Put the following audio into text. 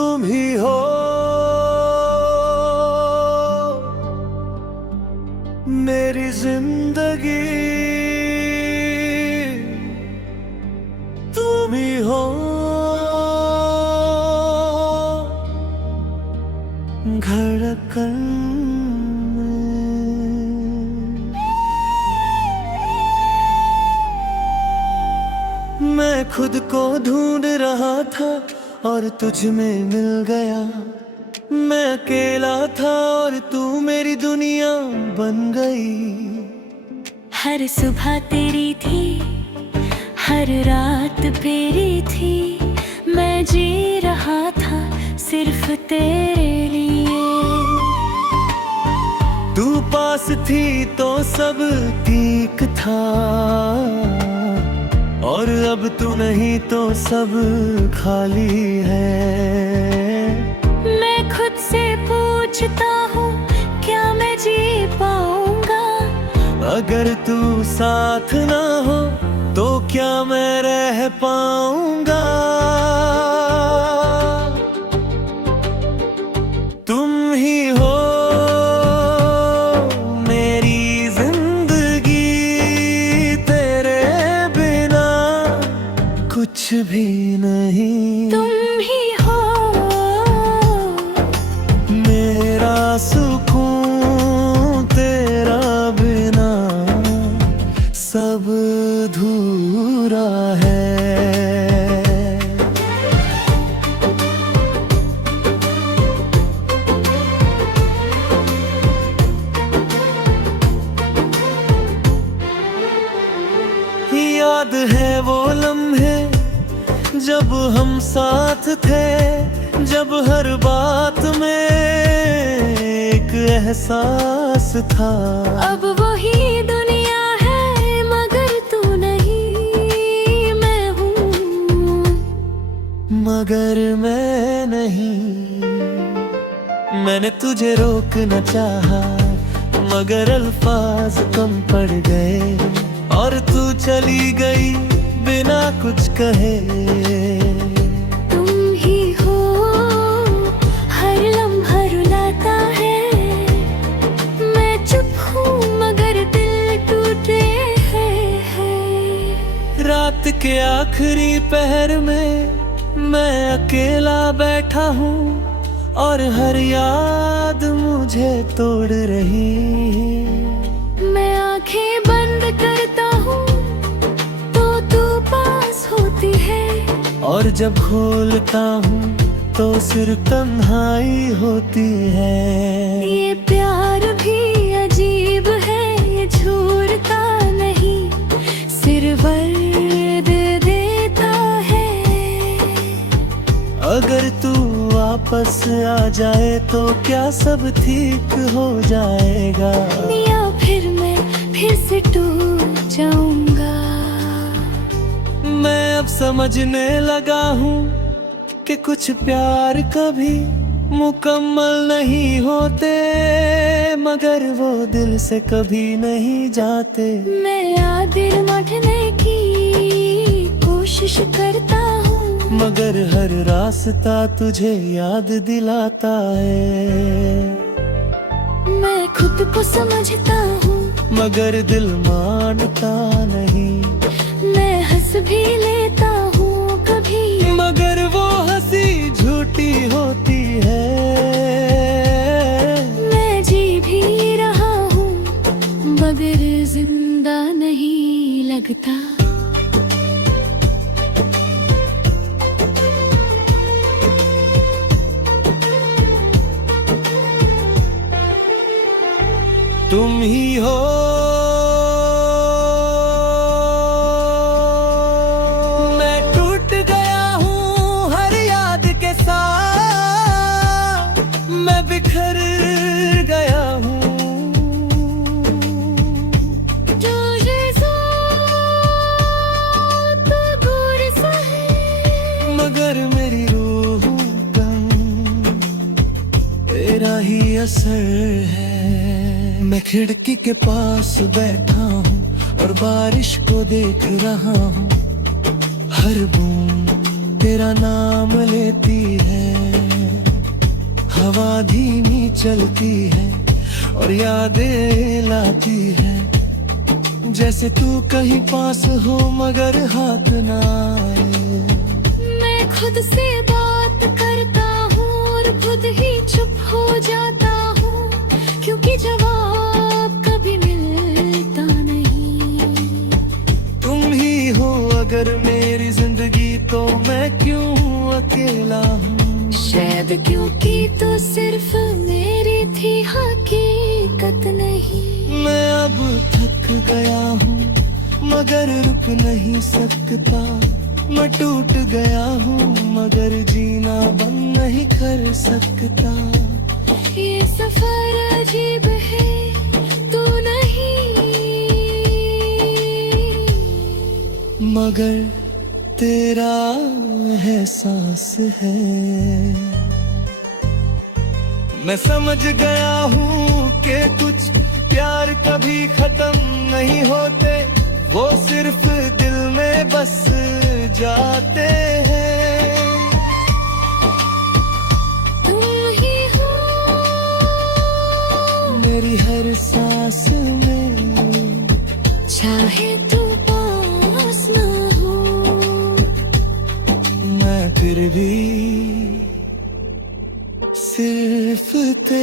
तुम ही हो मेरी जिंदगी, तुम ही हो धड़कन। मैं खुद को ढूंढ रहा था और तुझ में मिल गया। मैं अकेला था और तू मेरी दुनिया बन गई। हर सुबह तेरी थी, हर रात तेरी थी। मैं जी रहा था सिर्फ तेरे लिए। तू पास थी तो सब ठीक था, और अब तू नहीं तो सब खाली है। मैं खुद से पूछता हूँ क्या मैं जी पाऊंगा? अगर तू साथ ना हो तो क्या मैं रह पाऊंगा? तुम ही हो मेरी जिंदगी, तेरे बिना कुछ भी नहीं। तुम ही हो मेरा सुकून, तेरा बिना सब अधूरा है। याद है वो लम्हे जब हम साथ थे, जब हर बात में एक एहसास था। अब वही दुनिया है मगर तू नहीं, मैं हूँ मगर मैं नहीं। मैंने तुझे रोकना चाहा मगर अल्फाज कम पड़ गए, और तू चली गई बिना कुछ कहे। तुम ही हो हर लम्हा रुलाता है। मैं चुप हूँ मगर दिल टूटे हैं। रात के आखिरी पहर में मैं अकेला बैठा हूँ, और हर याद मुझे तोड़ रही। मैं आंखें बंद करता हूँ तो तू पास होती है, और जब खोलता हूँ तो सिर्फ तन्हाई होती है। ये प्यार भी अजीब है, ये झूठता नहीं सिर्फ दर्द देता है। अगर तू वापस आ जाए तो क्या सब ठीक हो जाएगा? या फिर मैं फिर से टूट जाऊंगा? मैं अब समझने लगा हूँ कि कुछ प्यार कभी मुकम्मल नहीं होते, मगर वो दिल से कभी नहीं जाते। मैं यादें मढ़ने की कोशिश करता हूँ, मगर हर रास्ता तुझे याद दिलाता है। मैं खुद को समझता हूँ मगर दिल मानता नहीं। मैं हंस भी लेता हूँ कभी, मगर वो हंसी झूठी होती है। मैं जी भी रहा हूँ मगर जिंदा नहीं लगता। तुम ही हो मैं टूट गया हूँ हर याद के साथ, मैं बिखर गया हूँ। मगर मेरी रूह का तेरा ही असर है। मैं खिड़की के पास बैठा हूँ और बारिश को देख रहा हूँ, हर बूंद तेरा नाम लेती है। हवा धीमी चलती है और यादें लाती है, जैसे तू कहीं पास हो मगर हाथ ना आए। मैं खुद से बात करता हूँ और खुद ही चुप हो जाता हूँ, क्योंकि जवाब कभी मिलता नहीं। तुम ही हो अगर मेरी जिंदगी तो मैं क्यों अकेला हूँ। शायद क्योंकि तू सिर्फ मेरी थी, हकीकत नहीं। मैं अब थक गया हूँ मगर रुक नहीं सकता, मैं टूट गया हूँ मगर जीना बंद नहीं कर सकता। ये सफर अजीब है, तू नहीं मगर तेरा एहसास है। मैं समझ गया हूँ कि कुछ प्यार कभी खत्म नहीं होते, वो सिर्फ दिल में बस जाते हैं। तुम ही हो मेरी हर सांस में, चाहे तू पास न हो, मैं फिर भी सिर्फ तेरा